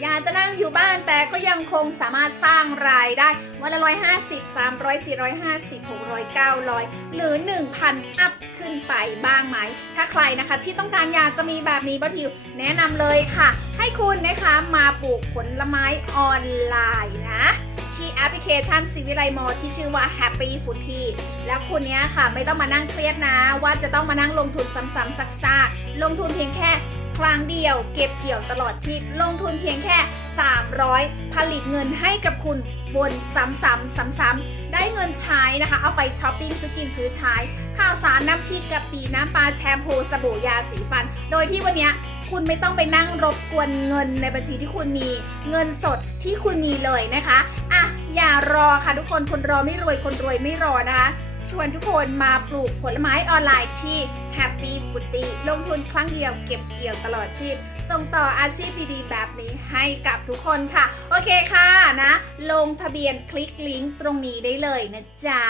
อยากจะนั่งอยู่บ้านแต่ก็ยังคงสามารถสร้างรายได้ วันละร้อยห้าสิบสามร้อยสี่ร้อยห้าสิบหกร้อยเก้าร้อยหรือหนึ่งพันอัพขึ้นไปบ้างไหม ถ้าใครนะคะที่ต้องการอยากจะมีแบบนี้บัทิวแนะนำเลยค่ะ ให้คุณนะคะมาปลูกผลไม้ออนไลน์นะที่แอปพลิเคชันซีวิไลมอที่ชื่อว่า Happy f o o d ที่แล้วคุณเนี้ยค่ะไม่ต้องมานั่งเครียดนะ ว่าจะต้องมานั่งลงทุนซ้ำๆซักๆลงทุนเพียงแค่ ครั้งเดียวเก็บเกี่ยวตลอดชีพลงทุนเพียงแค่ 300 ผลิตเงินให้กับคุณบนซ้ำๆซ้ำๆได้เงินใช้นะคะ เอาไปช้อปปิ้งซื้อกินซื้อใช้ ข้าวสารน้ำพริกกะปิน้ำปลาแชมพูสบู่ยาสีฟัน โดยที่วันนี้คุณไม่ต้องไปนั่งรบกวนเงินในบัญชีที่คุณมี เงินสดที่คุณมีเลยนะคะอะอย่ารอค่ะทุกคนคนรอไม่รวยคนรวยไม่รอนะคะ ชวนทุกคนมาปลูกผลไม้ออนไลน์ที่ Happy f o o d ลงทุนครั้งเดียวเก็บเกี่ยวตลอดชีพ ส่งต่ออาชีพดีๆ แบบนี้ให้กับทุกคนค่ะ โอเคค่ะนะ ลงทะเบียนคลิกลิงก์ตรงนี้ได้เลยนะจ๊ะ